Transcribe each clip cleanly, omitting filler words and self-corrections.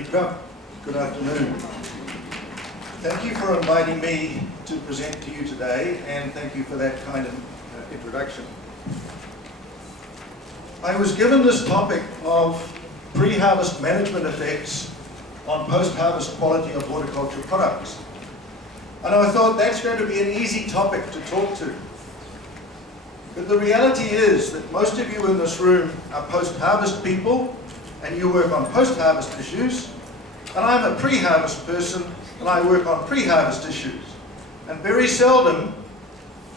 Good afternoon. Thank you for inviting me to present to you today, and thank you for that kind of introduction. I was given this topic of pre-harvest management effects on post-harvest quality of horticultural products. And I thought that's going to be an easy topic to talk to. But the reality is that most of you in this room are post-harvest people, and you work on post-harvest issues, and I'm a pre-harvest person, and I work on pre-harvest issues. And very seldom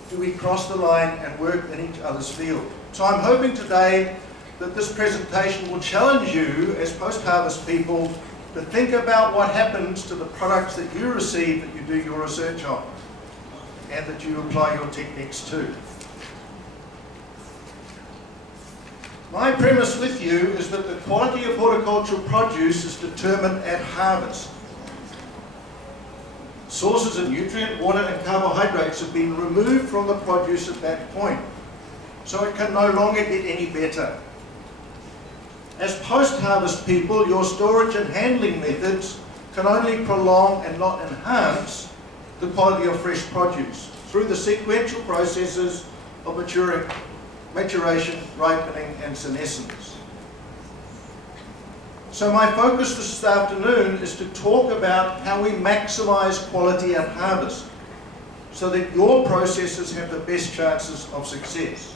do we cross the line and work in each other's field. So I'm hoping today that this presentation will challenge you as post-harvest people to think about what happens to the products that you receive that you do your research on, and that you apply your techniques to. My premise with you is that the quality of horticultural produce is determined at harvest. Sources of nutrient, water and carbohydrates have been removed from the produce at that point, so it can no longer get any better. As post-harvest people, your storage and handling methods can only prolong and not enhance the quality of fresh produce through the sequential processes of maturation, ripening and senescence. So my focus this afternoon is to talk about how we maximize quality at harvest so that your processes have the best chances of success.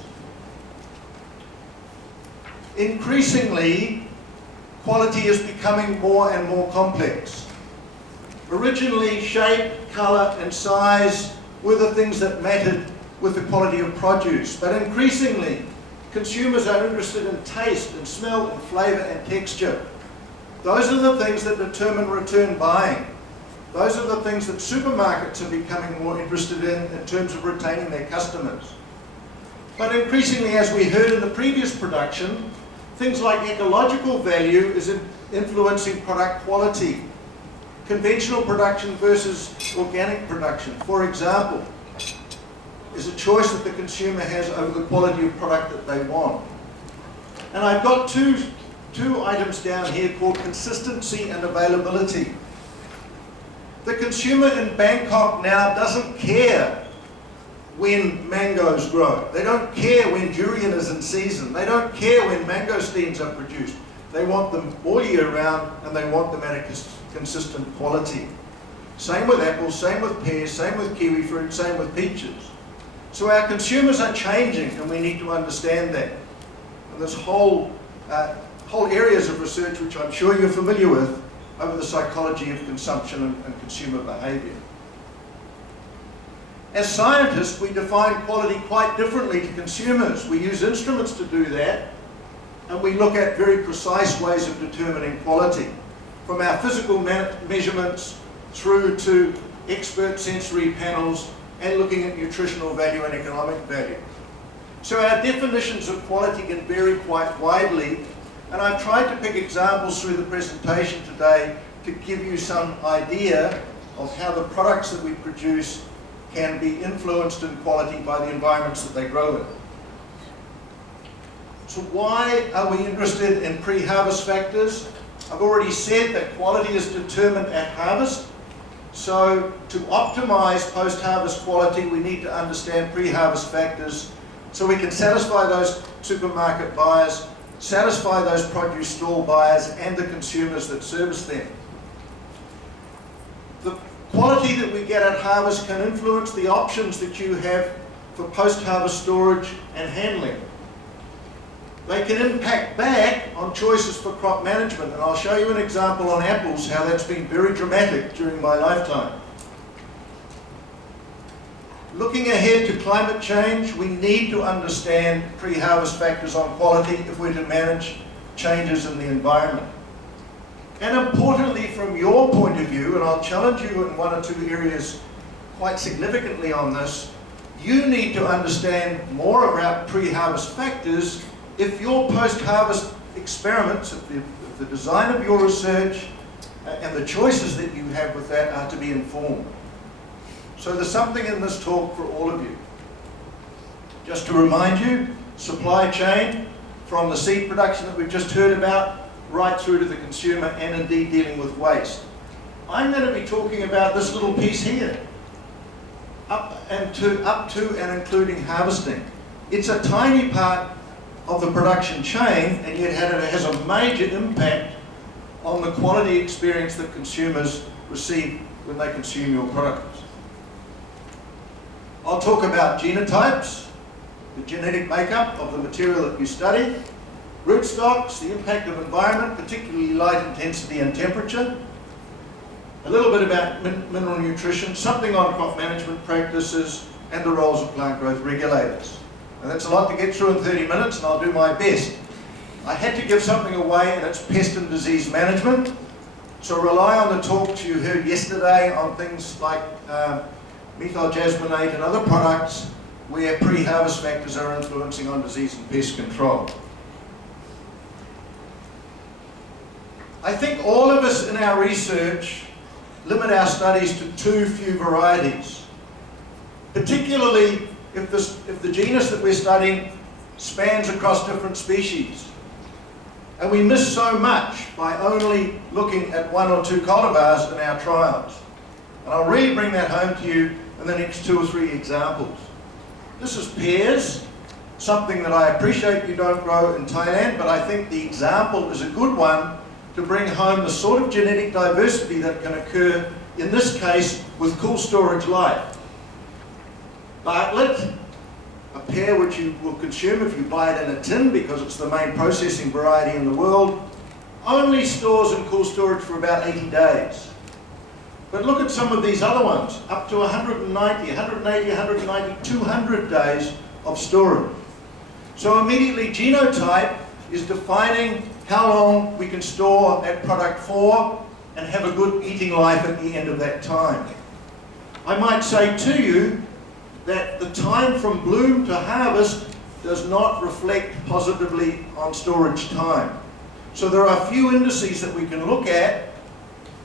Increasingly, quality is becoming more and more complex. Originally, shape, colour and size were the things that mattered with the quality of produce, but increasingly consumers are interested in taste and smell and flavour and texture. Those are the things that determine return buying. Those are the things that supermarkets are becoming more interested in terms of retaining their customers. But increasingly, as we heard in the previous production, things like ecological value is influencing product quality. Conventional production versus organic production, for example, is a choice that the consumer has over the quality of product that they want. And I've got two items down here called consistency and availability. The consumer in Bangkok now doesn't care when mangoes grow. They don't care when durian is in season. They don't care when mangosteens are produced. They want them all year round, and they want them at a consistent quality. Same with apples, same with pears, same with kiwi fruit, same with peaches. So our consumers are changing, and we need to understand that. And there's whole areas of research which I'm sure you're familiar with over the psychology of consumption and consumer behaviour. As scientists, we define quality quite differently to consumers. We use instruments to do that, and we look at very precise ways of determining quality, from our physical measurements through to expert sensory panels and looking at nutritional value and economic value. So our definitions of quality can vary quite widely, and I've tried to pick examples through the presentation today to give you some idea of how the products that we produce can be influenced in quality by the environments that they grow in. So why are we interested in pre-harvest factors? I've already said that quality is determined at harvest. So to optimize post-harvest quality, we need to understand pre-harvest factors so we can satisfy those supermarket buyers, satisfy those produce stall buyers and the consumers that service them. The quality that we get at harvest can influence the options that you have for post-harvest storage and handling. They can impact back on choices for crop management, and I'll show you an example on apples how that's been very dramatic during my lifetime. Looking ahead to climate change, we need to understand pre-harvest factors on quality if we're to manage changes in the environment. And importantly, from your point of view, and I'll challenge you in one or two areas quite significantly on this, you need to understand more about pre-harvest factors if your post-harvest experiments, if the design of your research and the choices that you have with that are to be informed. So there's something in this talk for all of you. Just to remind you, supply chain from the seed production that we've just heard about right through to the consumer and indeed dealing with waste. I'm going to be talking about this little piece here, up to and including harvesting. It's a tiny part of the production chain, and yet it has a major impact on the quality experience that consumers receive when they consume your products. I'll talk about genotypes, the genetic makeup of the material that you study, rootstocks, the impact of environment, particularly light intensity and temperature, a little bit about mineral nutrition, something on crop management practices, and the roles of plant growth regulators. Now that's a lot to get through in 30 minutes, and I'll do my best. I had to give something away, and it's pest and disease management. So rely on the talks you heard yesterday on things like methyl jasmonate and other products where pre-harvest factors are influencing on disease and pest control. I think all of us in our research limit our studies to too few varieties, particularly if the genus that we're studying spans across different species. And we miss so much by only looking at one or two cultivars in our trials. And I'll really bring that home to you in the next 2 or 3 examples. This is pears, something that I appreciate you don't grow in Thailand, but I think the example is a good one to bring home the sort of genetic diversity that can occur, in this case, with cool storage life. Bartlett, a pear which you will consume if you buy it in a tin because it's the main processing variety in the world, only stores in cool storage for about 80 days. But look at some of these other ones, up to 190, 180, 190, 200 days of storage. So immediately genotype is defining how long we can store that product for and have a good eating life at the end of that time. I might say to you that the time from bloom to harvest does not reflect positively on storage time. So there are a few indices that we can look at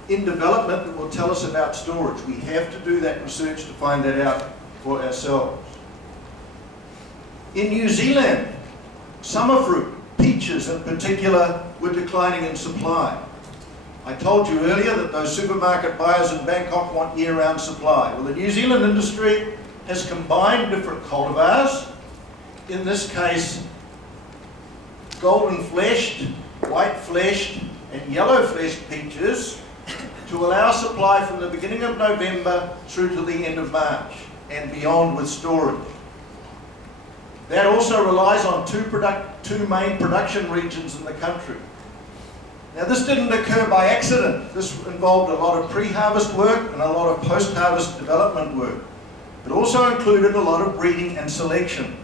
in development that will tell us about storage. We have to do that research to find that out for ourselves. In New Zealand, summer fruit, peaches in particular, were declining in supply. I told you earlier that those supermarket buyers in Bangkok want year-round supply. Well, the New Zealand industry has combined different cultivars, in this case golden-fleshed, white-fleshed and yellow-fleshed peaches, to allow supply from the beginning of November through to the end of March and beyond with storage. That also relies on two main production regions in the country. Now this didn't occur by accident. This involved a lot of pre-harvest work and a lot of post-harvest development work. It also included a lot of breeding and selection.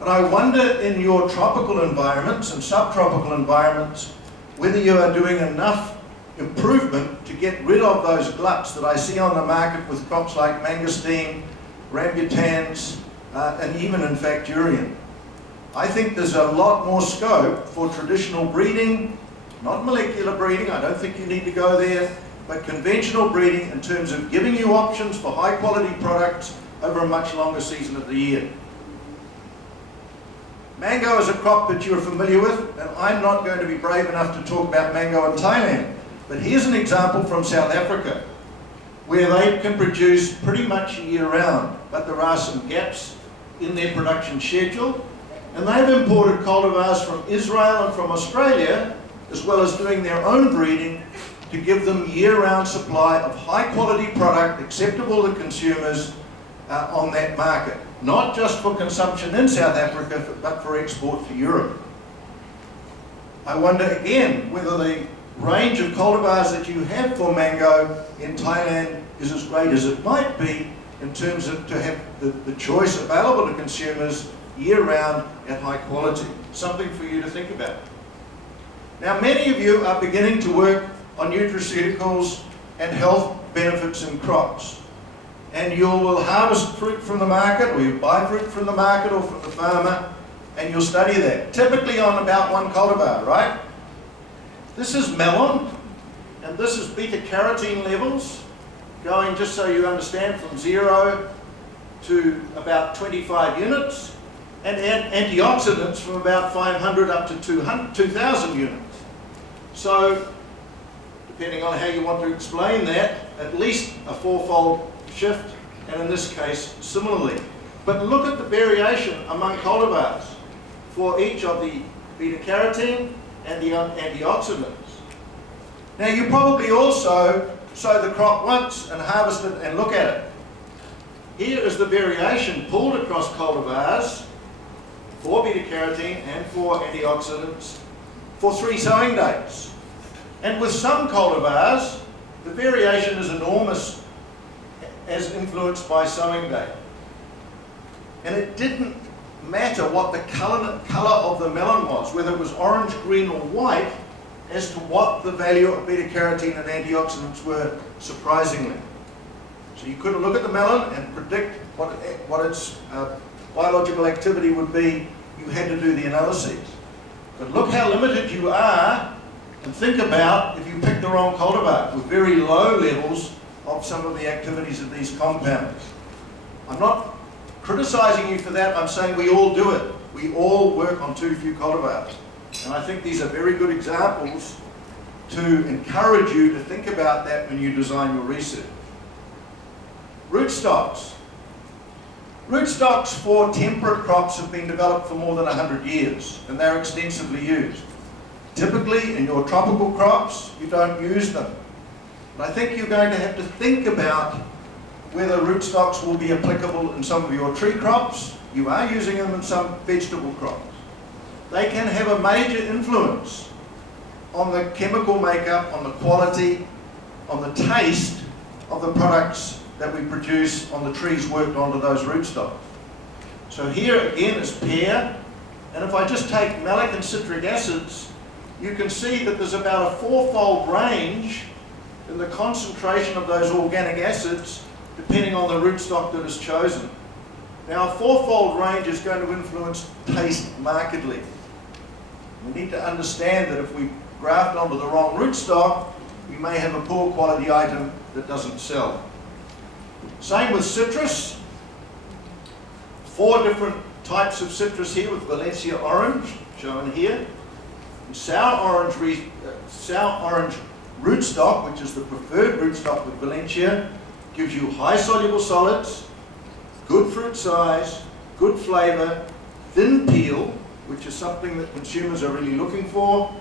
But I wonder in your tropical environments and subtropical environments whether you are doing enough improvement to get rid of those gluts that I see on the market with crops like mangosteen, rambutans, and even in fact durian. I think there's a lot more scope for traditional breeding, not molecular breeding, I don't think you need to go there, but conventional breeding in terms of giving you options for high quality products over a much longer season of the year. Mango is a crop that you're familiar with, and I'm not going to be brave enough to talk about mango in Thailand. But here's an example from South Africa, where they can produce pretty much year-round, but there are some gaps in their production schedule. And they've imported cultivars from Israel and from Australia, as well as doing their own breeding, to give them year-round supply of high-quality product acceptable to consumers on that market. Not just for consumption in South Africa, but for export to Europe. I wonder again whether the range of cultivars that you have for mango in Thailand is as great as it might be in terms of to have the choice available to consumers year-round at high quality. Something for you to think about. Now many of you are beginning to work on nutraceuticals and health benefits in crops. And you will harvest fruit from the market, or you buy fruit from the market or from the farmer, and you'll study that. Typically on about one cultivar, right? This is melon, and this is beta-carotene levels, going, just so you understand, from 0 to about 25 units, and antioxidants from about 500 up to 2,000 units. So, depending on how you want to explain that, at least a fourfold shift, and in this case, similarly. But look at the variation among cultivars for each of the beta-carotene and the antioxidants. Now, you probably also sow the crop once and harvest it and look at it. Here is the variation pulled across cultivars for beta-carotene and for antioxidants for 3 sowing days. And with some cultivars, the variation is enormous as influenced by sowing day. And it didn't matter what the colour of the melon was, whether it was orange, green or white, as to what the value of beta-carotene and antioxidants were, surprisingly. So you couldn't look at the melon and predict what its biological activity would be. You had to do the analyses. But look how limited you are, and think about if you pick the wrong cultivar with very low levels of some of the activities of these compounds. I'm not criticising you for that, I'm saying we all do it. We all work on too few cultivars. And I think these are very good examples to encourage you to think about that when you design your research. Rootstocks. Rootstocks for temperate crops have been developed for more than 100 years, and they're extensively used. Typically, in your tropical crops, you don't use them. But I think you're going to have to think about whether rootstocks will be applicable in some of your tree crops. You are using them in some vegetable crops. They can have a major influence on the chemical makeup, on the quality, on the taste of the products that we produce on the trees worked onto those rootstocks. So here again is pear, and if I just take malic and citric acids, you can see that there's about a 4-fold range in the concentration of those organic acids depending on the rootstock that is chosen. Now, a 4-fold range is going to influence taste markedly. We need to understand that if we graft onto the wrong rootstock, we may have a poor quality item that doesn't sell. Same with citrus. 4 different types of citrus here with Valencia orange, shown here. And sour orange rootstock, which is the preferred rootstock with Valencia, gives you high soluble solids, good fruit size, good flavour, thin peel, which is something that consumers are really looking for,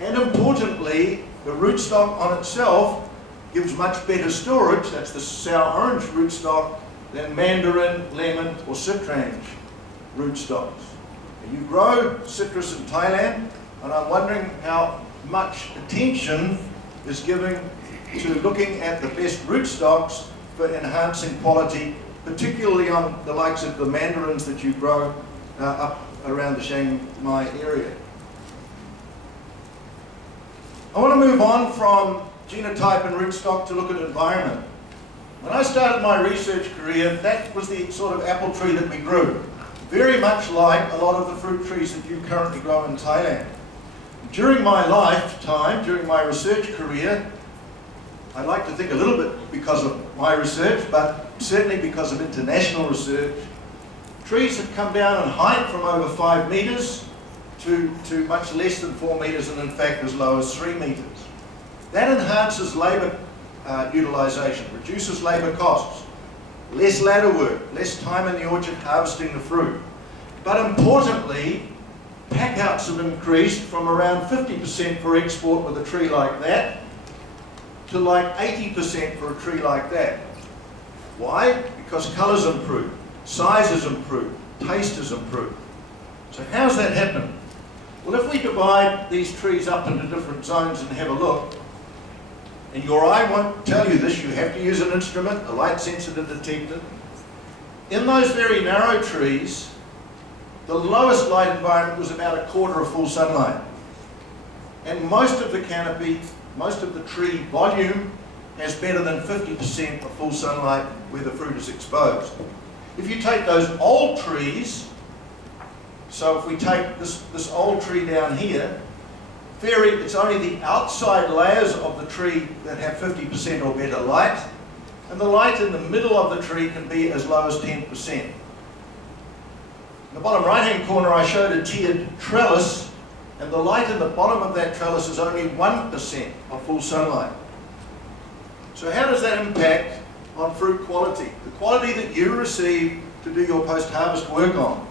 and importantly, the rootstock on itself gives much better storage, that's the sour orange rootstock, than mandarin, lemon or citrange rootstocks. You grow citrus in Thailand, and I'm wondering how much attention is given to looking at the best rootstocks for enhancing quality, particularly on the likes of the mandarins that you grow up around the Chiang Mai area. I want to move on from genotype and rootstock to look at environment. When I started my research career, that was the sort of apple tree that we grew. Very much like a lot of the fruit trees that you currently grow in Thailand. During my lifetime, during my research career, I'd like to think a little bit because of my research, but certainly because of international research, trees have come down in height from over 5 metres to much less than 4 metres, and in fact as low as 3 metres. That enhances labour utilisation, reduces labour costs, less ladder work, less time in the orchard harvesting the fruit. But importantly, packouts have increased from around 50% for export with a tree like that to like 80% for a tree like that. Why? Because colours improve, size is improved, taste is improved. So how's that happen? Well, if we divide these trees up into different zones and have a look, and your eye won't tell you this, you have to use an instrument, a light-sensitive detector. In those very narrow trees, the lowest light environment was about 1/4 of full sunlight. And most of the canopy, most of the tree volume has better than 50% of full sunlight where the fruit is exposed. If you take those old trees, so if we take this old tree down here, it's only the outside layers of the tree that have 50% or better light, and the light in the middle of the tree can be as low as 10%. In the bottom right-hand corner, I showed a tiered trellis And the light in the bottom of that trellis is only 1% of full sunlight. So how does that impact on fruit quality? The quality that you receive to do your post-harvest work on.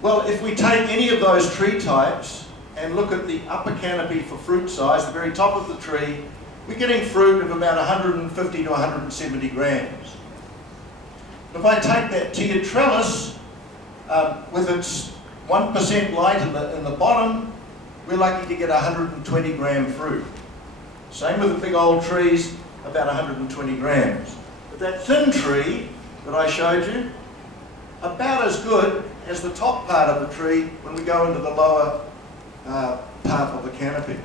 Well, if we take any of those tree types and look at the upper canopy for fruit size, the very top of the tree, we're getting fruit of about 150 to 170 grams. If I take that tiered trellis with its 1% light in the bottom, we're likely to get 120 gram fruit. Same with the big old trees, about 120 grams. But that thin tree that I showed you, about as good as the top part of the tree when we go into the lower part of the canopy.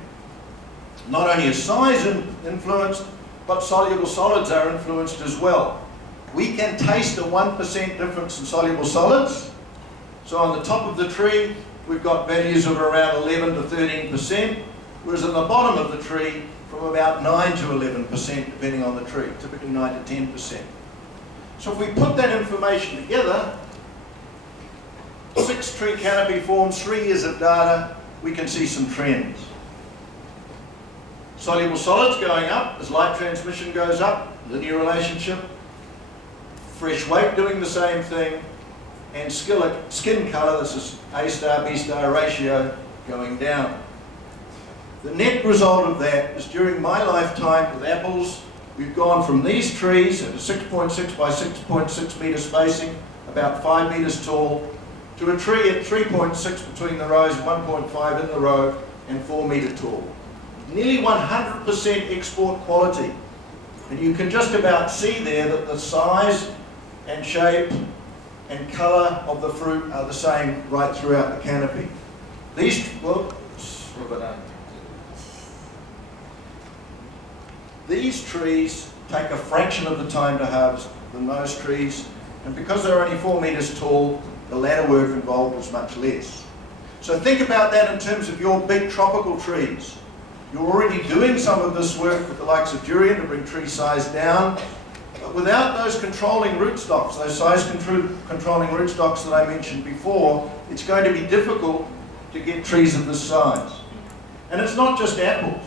Not only is size influenced, but soluble solids are influenced as well. We can taste a 1% difference in soluble solids. So on the top of the tree, we've got values of around 11 to 13%, whereas on the bottom of the tree, from about 9 to 11%, depending on the tree, typically 9 to 10%. So if we put that information together, 6 tree canopy forms, 3 years of data, we can see some trends. Soluble solids going up as light transmission goes up, linear relationship. Fresh weight doing the same thing, and skin colour, this is A star, B star ratio, going down. The net result of that is during my lifetime with apples, we've gone from these trees at a 6.6 by 6.6 metre spacing, about 5 metres tall, to a tree at 3.6 between the rows, 1.5 in the row, and 4 metre tall. Nearly 100% export quality. And you can just about see there that the size and shape and colour of the fruit are the same right throughout the canopy. These trees take a fraction of the time to harvest than those trees, and because they're only 4 metres tall, the ladder work involved is much less. So think about that in terms of your big tropical trees. You're already doing some of this work with the likes of durian to bring tree size down, but without those controlling rootstocks, those size controlling rootstocks that I mentioned before, it's going to be difficult to get trees of this size. And it's not just apples.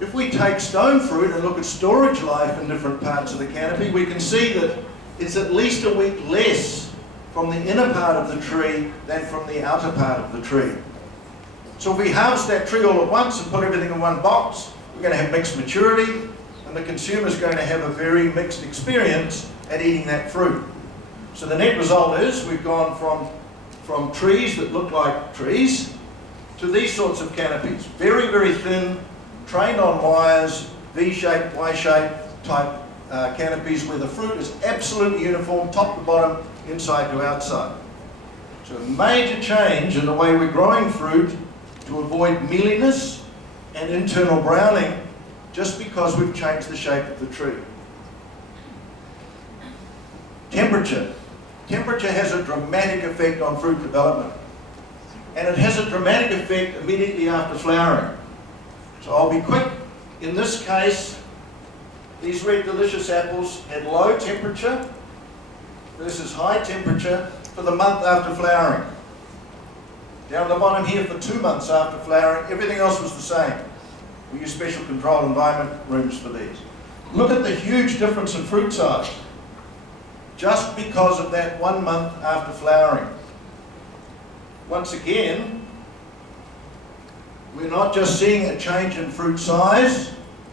If we take stone fruit and look at storage life in different parts of the canopy, we can see that it's at least a week less from the inner part of the tree than from the outer part of the tree. So if we harvest that tree all at once and put everything in one box, we're going to have mixed maturity, and the consumer's going to have a very mixed experience at eating that fruit. So the net result is we've gone from trees that look like trees to these sorts of canopies. Very, very thin, trained on wires, V-shaped, Y-shaped type canopies where the fruit is absolutely uniform, top to bottom, inside to outside. So a major change in the way we're growing fruit to avoid mealiness and internal browning just because we've changed the shape of the tree. Temperature. Temperature has a dramatic effect on fruit development, and it has a dramatic effect immediately after flowering. So I'll be quick. In this case, these red delicious apples had low temperature versus high temperature for the month after flowering. Down the bottom here for 2 months after flowering, everything else was the same. We use special controlled environment rooms for these. Look at the huge difference in fruit size just because of that 1 month after flowering. Once again, we're not just seeing a change in fruit size,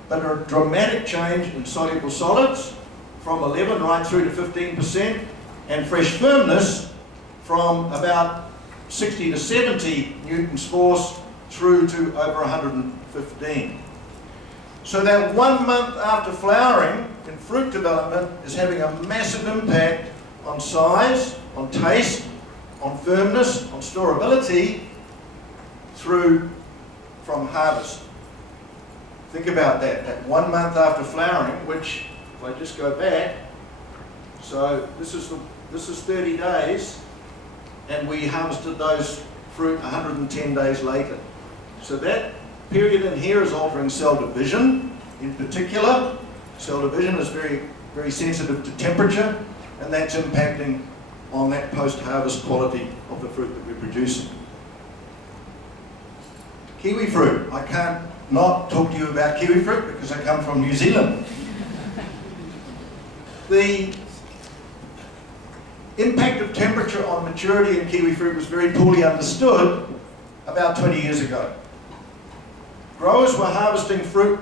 but a dramatic change in soluble solids from 11 right through to 15%, and fresh firmness from about 60 to 70 newtons force through to over 115. So that 1 month after flowering in fruit development is having a massive impact on size, on taste, on firmness, on storability through from harvest. Think about that 1 month after flowering, which, if I just go back, so this is 30 days, and we harvested those fruit 110 days later. So that period in here is altering cell division in particular. Cell division is very, very sensitive to temperature, and that's impacting on that post-harvest quality of the fruit that we're producing. Kiwi fruit. I can't not talk to you about kiwi fruit because I come from New Zealand. The impact of temperature on maturity in kiwi fruit was very poorly understood about 20 years ago. Growers were harvesting fruit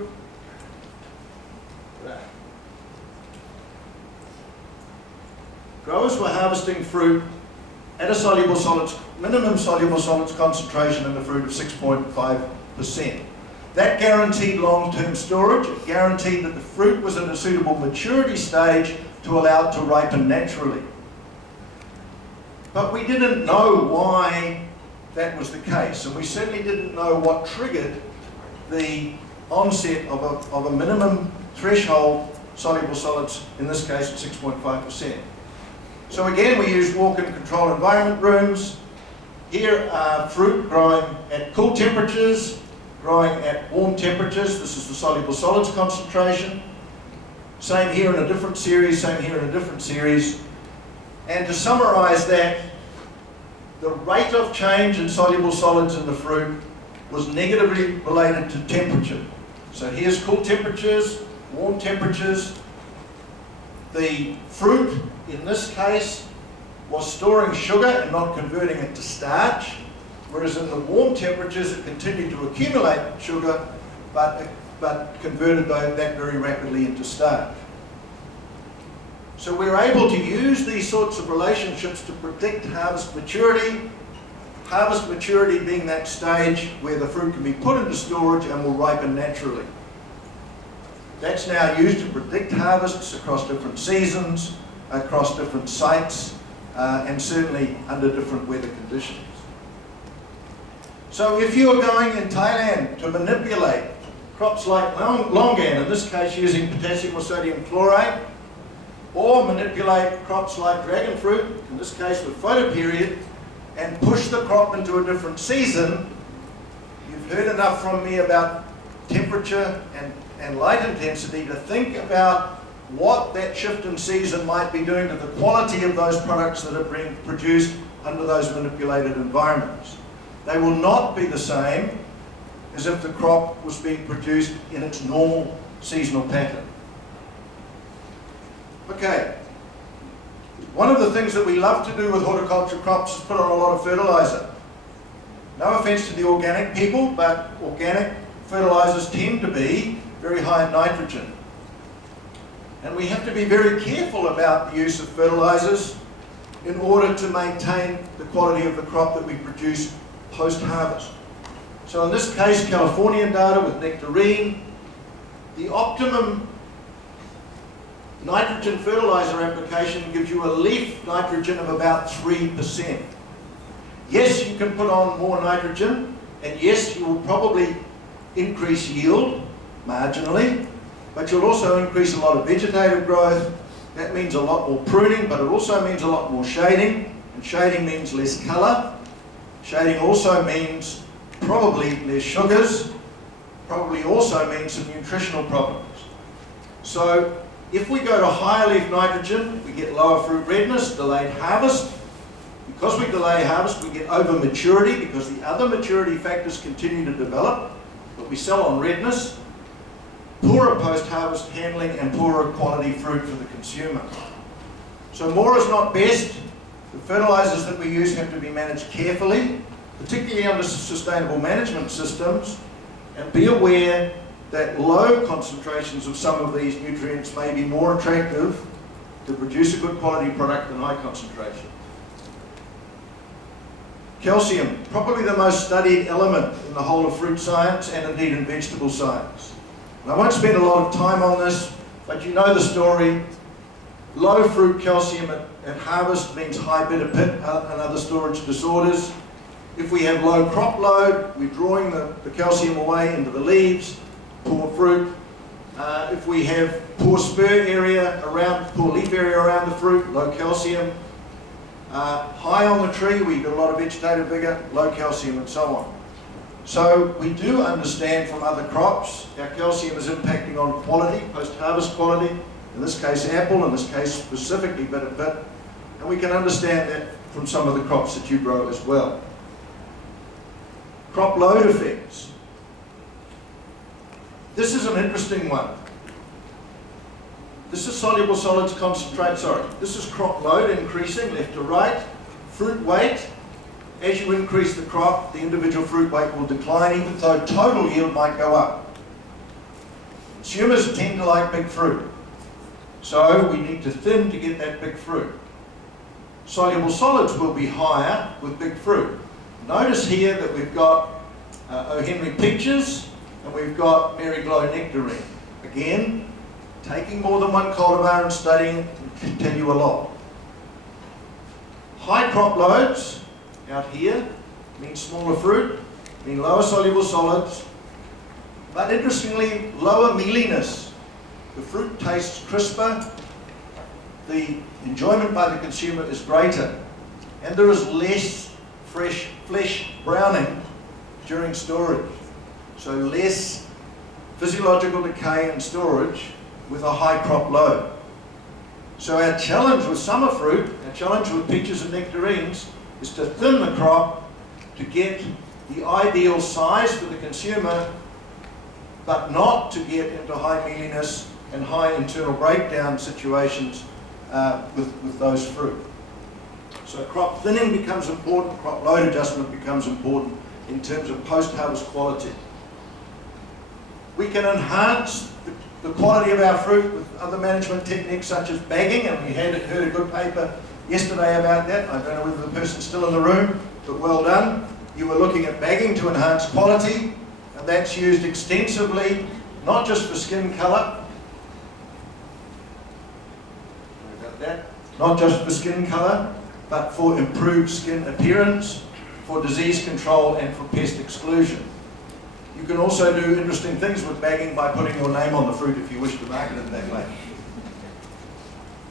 at a minimum soluble solids concentration in the fruit of 6.5%. That guaranteed long-term storage. It guaranteed that the fruit was in a suitable maturity stage to allow it to ripen naturally. But we didn't know why that was the case, and we certainly didn't know what triggered the onset of a minimum threshold soluble solids, in this case at 6.5%. So again, we used walk-in control environment rooms. Here are fruit growing at cool temperatures, growing at warm temperatures. This is the soluble solids concentration. Same here in a different series, same here in a different series. And to summarise that, the rate of change in soluble solids in the fruit was negatively related to temperature. So here's cool temperatures, warm temperatures. The fruit, in this case, was storing sugar and not converting it to starch, whereas in the warm temperatures it continued to accumulate sugar, but converted that very rapidly into starch. So we're able to use these sorts of relationships to predict harvest maturity being that stage where the fruit can be put into storage and will ripen naturally. That's now used to predict harvests across different seasons, across different sites, and certainly under different weather conditions. So if you are going in Thailand to manipulate crops like longan, in this case using potassium or sodium chloride, or manipulate crops like dragon fruit, in this case with photoperiod, and push the crop into a different season, you've heard enough from me about temperature and light intensity to think about what that shift in season might be doing to the quality of those products that are being produced under those manipulated environments. They will not be the same as if the crop was being produced in its normal seasonal pattern. Okay, one of the things that we love to do with horticulture crops is put on a lot of fertiliser. No offence to the organic people, but organic fertilisers tend to be very high in nitrogen. And we have to be very careful about the use of fertilisers in order to maintain the quality of the crop that we produce post-harvest. So in this case, Californian data with nectarine, the optimum nitrogen fertiliser application gives you a leaf nitrogen of about 3%. Yes, you can put on more nitrogen, and yes, you will probably increase yield marginally, but you'll also increase a lot of vegetative growth. That means a lot more pruning, but it also means a lot more shading, and shading means less colour. Shading also means probably less sugars, probably also means some nutritional problems. So if we go to higher leaf nitrogen, we get lower fruit redness, delayed harvest. Because we delay harvest, we get over maturity because the other maturity factors continue to develop, but we sell on redness, poorer post-harvest handling, and poorer quality fruit for the consumer. So more is not best. The fertilisers that we use have to be managed carefully, particularly under sustainable management systems, and be aware that low concentrations of some of these nutrients may be more attractive to produce a good quality product than high concentration. Calcium, probably the most studied element in the whole of fruit science and indeed in vegetable science. And I won't spend a lot of time on this, but you know the story. Low fruit calcium at harvest means high bitter pit and other storage disorders. If we have low crop load, we're drawing the calcium away into the leaves, poor fruit. If we have poor spur area around, poor leaf area around the fruit, low calcium. High on the tree, we get a lot of vegetative vigour, low calcium, and so on. So we do understand from other crops how calcium is impacting on quality, post-harvest quality, in this case apple, in this case specifically bitter pit, and we can understand that from some of the crops that you grow as well. crop load effects. This is an interesting one. This is soluble solids concentrate, this is crop load increasing left to right. Fruit weight, as you increase the crop, the individual fruit weight will decline, even though total yield might go up. Consumers tend to like big fruit, so we need to thin to get that big fruit. Soluble solids will be higher with big fruit. Notice here that we've got O. Henry peaches and we've got Mary Glow nectarine. Again, taking more than one cultivar and studying it can tell you a lot. High crop loads out here mean smaller fruit, mean lower soluble solids, but interestingly lower mealiness. The fruit tastes crisper, the enjoyment by the consumer is greater, and there is less fresh flesh browning during storage. So less physiological decay in storage with a high crop load. So our challenge with summer fruit, our challenge with peaches and nectarines, is to thin the crop to get the ideal size for the consumer, but not to get into high mealiness and high internal breakdown situations with those fruit. So crop thinning becomes important, crop load adjustment becomes important in terms of post-harvest quality. We can enhance the quality of our fruit with other management techniques such as bagging, and we heard a good paper yesterday about that. I don't know whether the person's still in the room, but well done. You were looking at bagging to enhance quality, and that's used extensively, not just for skin colour, not just for skin colour, but for improved skin appearance, for disease control and for pest exclusion. You can also do interesting things with bagging by putting your name on the fruit if you wish to market it that way.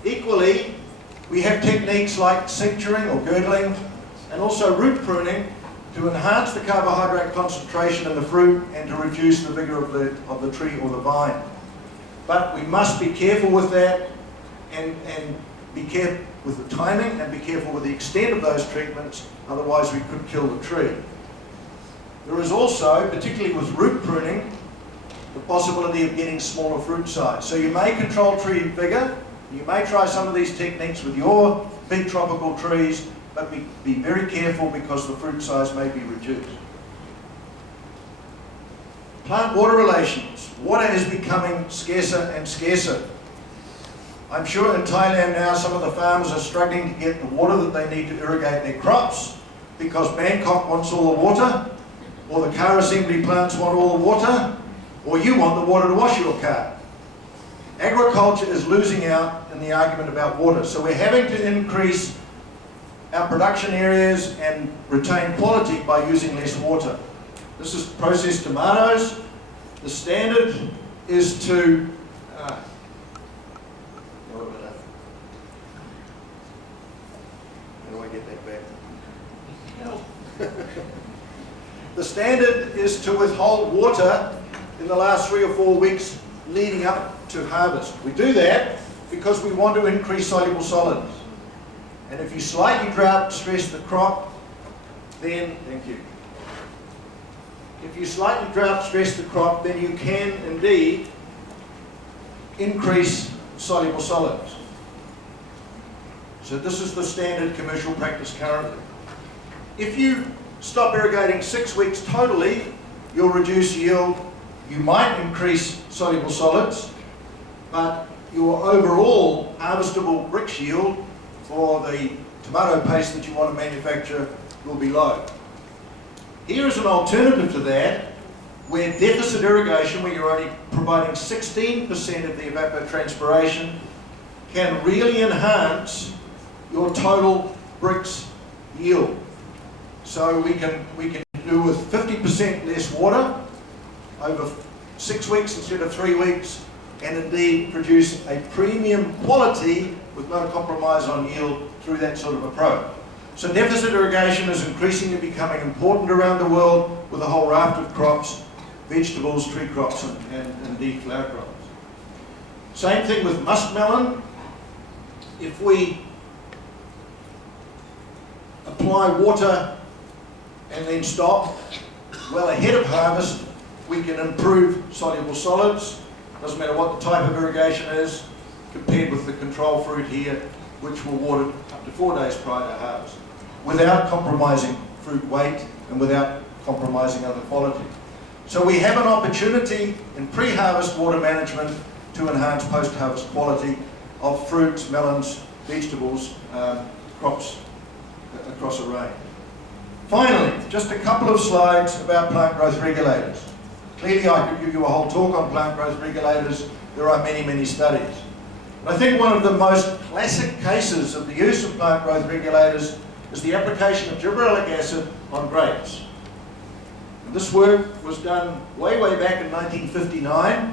Equally, we have techniques like cincturing or girdling and also root pruning to enhance the carbohydrate concentration in the fruit and to reduce the vigour of the tree or the vine. But we must be careful with that and be careful with the timing and be careful with the extent of those treatments, otherwise we could kill the tree. There is also, particularly with root pruning, the possibility of getting smaller fruit size. So you may control tree vigour, you may try some of these techniques with your big tropical trees, but be very careful because the fruit size may be reduced. Plant-water relations. Water is becoming scarcer and scarcer. I'm sure in Thailand now some of the farmers are struggling to get the water that they need to irrigate their crops because Bangkok wants all the water, or the car assembly plants want all the water, or you want the water to wash your car. Agriculture is losing out in the argument about water, so we're having to increase our production areas and retain quality by using less water. This is processed tomatoes. The standard is to the standard is to withhold water in the last 3 or 4 weeks leading up to harvest. We do that because we want to increase soluble solids. And if you slightly drought stress the crop, then, thank you. If you slightly drought stress the crop, then you can indeed increase soluble solids. So this is the standard commercial practice currently. If you stop irrigating 6 weeks totally, you'll reduce yield. You might increase soluble solids, but your overall harvestable bricks yield for the tomato paste that you want to manufacture will be low. Here is an alternative to that, where deficit irrigation, where you're only providing 16% of the evapotranspiration, can really enhance your total bricks yield. So we can do with 50% less water over 6 weeks instead of 3 weeks, and indeed produce a premium quality with no compromise on yield through that sort of approach. So deficit irrigation is increasingly becoming important around the world with a whole raft of crops, vegetables, tree crops, and indeed flower crops. Same thing with muskmelon. If we apply water and then stop, well ahead of harvest, we can improve soluble solids. Doesn't matter what the type of irrigation is, compared with the control fruit here, which were watered up to 4 days prior to harvest, without compromising fruit weight and without compromising other quality. So we have an opportunity in pre-harvest water management to enhance post-harvest quality of fruits, melons, vegetables, crops across a range. Finally, just a couple of slides about plant growth regulators. Clearly I could give you a whole talk on plant growth regulators. There are many, many studies. But I think one of the most classic cases of the use of plant growth regulators is the application of gibberellic acid on grapes. And this work was done way back in 1959,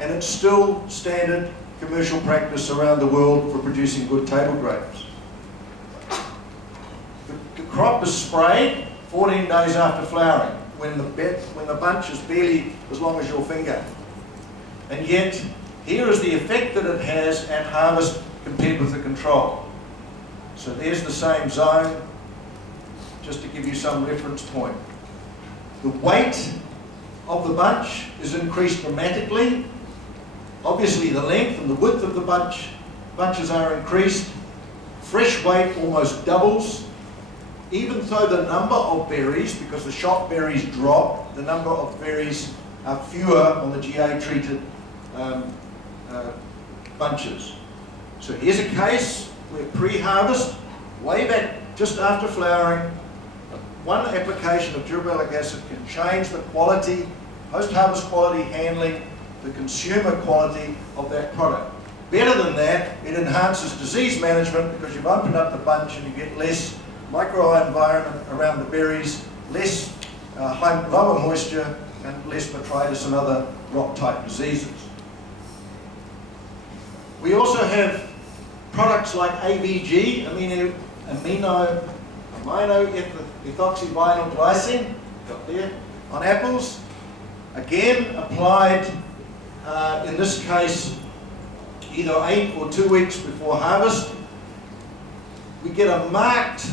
and it's still standard commercial practice around the world for producing good table grapes. The crop is sprayed 14 days after flowering, when the bunch is barely as long as your finger. And yet, here is the effect that it has at harvest compared with the control. So there's the same zone, just to give you some reference point. The weight of the bunch is increased dramatically. Obviously the length and the width of the bunches are increased. Fresh weight almost doubles. Even though the number of berries, because the shot berries drop, the number of berries are fewer on the GA-treated bunches. So here's a case where pre-harvest, way back just after flowering, one application of gibberellic acid can change the quality, post-harvest quality handling, the consumer quality of that product. Better than that, it enhances disease management because you've opened up the bunch and you get less microenvironment around the berries, less lower moisture, and less botrytis and other rot-type diseases. We also have products like ABG, amino ethoxy vinyl glycine, got there, on apples. Again, applied in this case either 8 or 2 weeks before harvest. We get a marked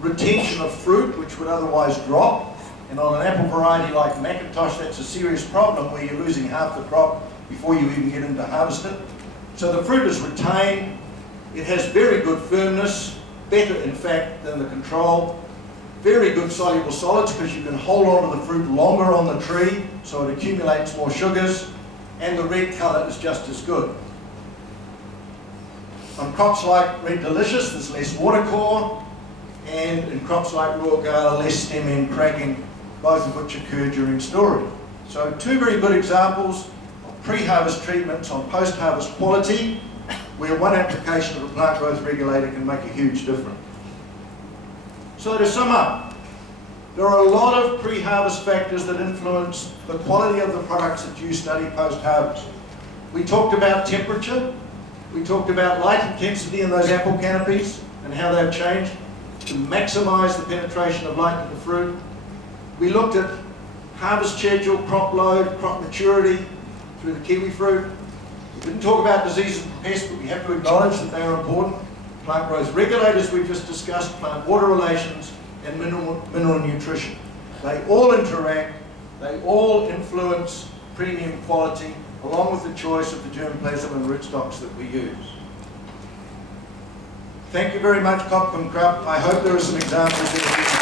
retention of fruit which would otherwise drop, and on an apple variety like Macintosh that's a serious problem where you're losing half the crop before you even get into harvest it. So the fruit is retained, it has very good firmness, better in fact than the control, very good soluble solids because you can hold on to the fruit longer on the tree so it accumulates more sugars, and the red colour is just as good. On crops like Red Delicious there's less water core, and in crops like Royal Gala less stem end cracking, both of which occur during storage. So 2 very good examples of pre-harvest treatments on post-harvest quality where one application of a plant growth regulator can make a huge difference. So to sum up, there are a lot of pre-harvest factors that influence the quality of the products that you study post-harvest. We talked about temperature, we talked about light intensity in those apple canopies and how they've changed to maximise the penetration of light to the fruit. We looked at harvest schedule, crop load, crop maturity through the kiwi fruit. We didn't talk about diseases and pests, but we have to acknowledge that they are important. Plant growth regulators we've just discussed, plant water relations, and mineral nutrition. They all interact, they all influence premium quality, along with the choice of the germplasm and rootstocks that we use. Thank you very much, Cop and Crop. I hope there are some examples in the